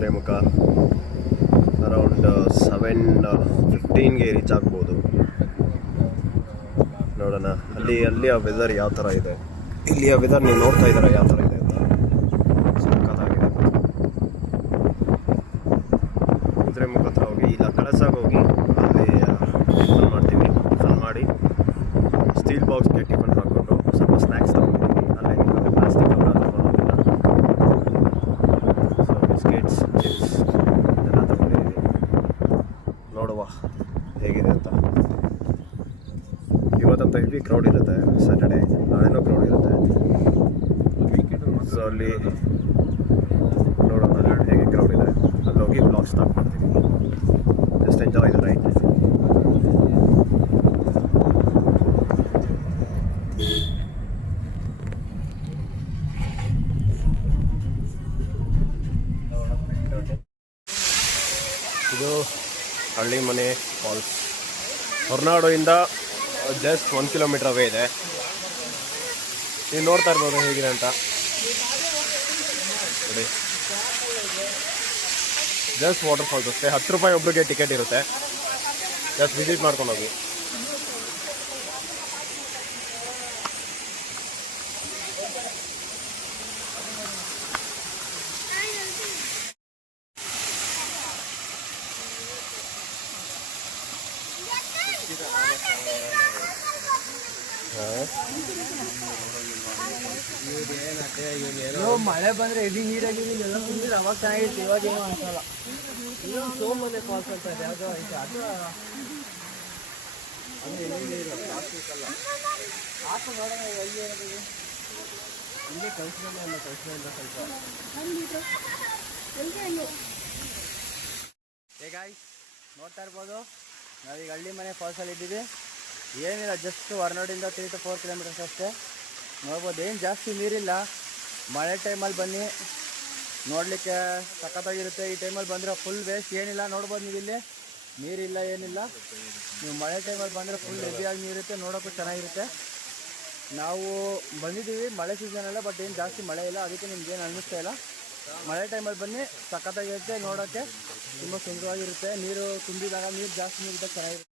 Kudremukh around 7:15ಗೆ reach ಆಗ್ಬೋದು. ನೋಡೋಣ ಅಲ್ಲಿ ಆ ವೆದರ್ ಯಾವ ಥರ ಇದೆ. ಇಲ್ಲಿಯ ವೆದರ್ ನೀವು ನೋಡ್ತಾ ಇದ್ದೀರಾ ಯಾವ ಥರ ಇದೆ ಅಂತ. ಸಖತ್ತಾಗಿದೆ. ಕುದುರೆಮುಖ ಹತ್ರ ಹೋಗಿ ಇಲ್ಲ ಕಳಸಾಗ ಹೋಗಿ ಅಲ್ಲಿ ಟಿಫನ್ ಮಾಡ್ತೀವಿ. ಟಿಫನ್ ಮಾಡಿ ಸ್ಟೀಲ್ ಬಾಕ್ಸ್ಗೆ ಟಿಫನ್ ಹಾಕ್ಕೊಂಡು ಸ್ವಲ್ಪ ಸ್ನ್ಯಾಕ್ಸ್ ತಗೊಂಡಿದ್ದೀವಿ. ಅಲ್ಲೇ ಪ್ಲಾಸ್ಟಿಕ್ ಕವರ್ ತಗೊಳ್ಳೋದಿಲ್ಲ. ಸೊ ಬಿಸ್ಕೆಟ್ಸ್ ಚಿಪ್ಸ್ ಎಲ್ಲ ತಗೊಂಡಿದ್ದೀವಿ. ನೋಡುವ ಹೇಗಿದೆ ಅಂತ. ಇವತ್ತಂತ ಹೆವಿ ಕ್ರೌಡ್ ಇರುತ್ತೆ. ಸ್ಯಾಟರ್ಡೇ ನಾಳೆನೂ ಕ್ರೌಡ್ ಇರುತ್ತೆ. ಸೊ ಅಲ್ಲಿ ನೋಡೋಣ ಹೇಗೆ ಕ್ರೌಡ್ ಇದೆ. ಅಲ್ಲಿ ಹೋಗಿ ಬ್ಲಾಗ್ ಸ್ಟಾರ್ಟ್ ಮಾಡ್ತೀವಿ. Just enjoy the ride. ಇದು ಹಳ್ಳಿಮನೆ ಫಾಲ್ಸ್. ಹೊರನಾಡುವಿಂದ ಜಸ್ಟ್ 1 ಕಿಲೋಮೀಟರ್ ಅವೇ ಇದೆ. ನೀವು ನೋಡ್ತಾ ಇರ್ಬೋದು ಹೇಗಿದೆ ಅಂತ ನೋಡಿ. ಜಸ್ಟ್ ವಾಟರ್ ಫಾಲ್ಸ್ ಅಷ್ಟೇ. 10 ರೂಪಾಯಿ ಒಬ್ರಿಗೆ ಟಿಕೆಟ್ ಇರುತ್ತೆ. ಜಸ್ಟ್ ವಿಸಿಟ್ ಮಾಡ್ಕೊಂಡು ಹೋಗಿ. ಮಳೆ ಬಂದ್ರೆ ಎಡಿ ನೀರಾಗಿ ಎಲ್ಲ ತುಂಬಿದ್ರೆ ಅವಾಗ ಚೆನ್ನಾಗಿತ್ತು. ಇವಾಗ ಏನೋ ಅನ್ಸಲ್ಲ. ಇನ್ನೊಂದು ಸೋಮನೆ ಫಾಲ್ಸ್ ಅಂತ ಇದೆ, ಯಾವುದೋ ಐತೆ. ಅದು ನೀರು ಪ್ಲಾಸ್ಟಿಕ್ ಆತ ನೋಡೋಣ. ಎಲ್ಲಿ ಇಲ್ಲೇ ಕಳಿಸ್ಮೇಲೆ ಅಲ್ಲ, ಕಳಿಸ್ಮೇಲೆ ಸ್ವಲ್ಪ ಗಾಯ್ಸ್ ನೋಡ್ತಾ ಇರ್ಬೋದು. ನಾವೀಗ ಹಳ್ಳಿಮನೆ ಫಾಲ್ಸಲ್ಲಿ ಇದ್ದೀವಿ. ಏನಿಲ್ಲ, ಜಸ್ಟ್ ಹೊರನಾಡಿಂದ 3 to 4 ಕಿಲೋಮೀಟರ್ಸ್ ಅಷ್ಟೇ. ನೋಡ್ಬೋದು, ಏನು ಜಾಸ್ತಿ ನೀರಿಲ್ಲ. ಮಳೆ ಟೈಮಲ್ಲಿ ಬನ್ನಿ, ನೋಡಲಿಕ್ಕೆ ಸಖತ್ತಾಗಿರುತ್ತೆ. ಈ ಟೈಮಲ್ಲಿ ಬಂದರೆ ಫುಲ್ ವೇಸ್ಟ್ ಏನಿಲ್ಲ. ನೋಡ್ಬೋದು ನೀವು ಇಲ್ಲಿ ನೀರಿಲ್ಲ, ಏನಿಲ್ಲ. ನೀವು ಮಳೆ ಟೈಮಲ್ಲಿ ಬಂದರೆ ಫುಲ್ ಹೆವಿಯಾಗಿ ನೀರಿರುತ್ತೆ, ನೋಡೋಕ್ಕೂ ಚೆನ್ನಾಗಿರುತ್ತೆ. ನಾವು ಬಂದಿದ್ದೀವಿ ಮಳೆ ಸೀಸನಲ್ಲ, ಬಟ್ ಏನು ಜಾಸ್ತಿ ಮಳೆ ಇಲ್ಲ, ಅದಕ್ಕೆ ನಿಮ್ಗೇನು ಅನ್ನಿಸ್ತಾ ಇಲ್ಲ. ಮಳೆ ಟೈಮಲ್ಲಿ ಬನ್ನಿ, ಸಖತ್ತಾಗಿರುತ್ತೆ. ನೋಡೋಕ್ಕೆ ತುಂಬ ಸುಂದರವಾಗಿರುತ್ತೆ. ನೀರು ತುಂಬಿದಾಗ, ನೀರು ಜಾಸ್ತಿ ನೀರಿದ್ದಾಗ ಚೆನ್ನಾಗಿರುತ್ತೆ.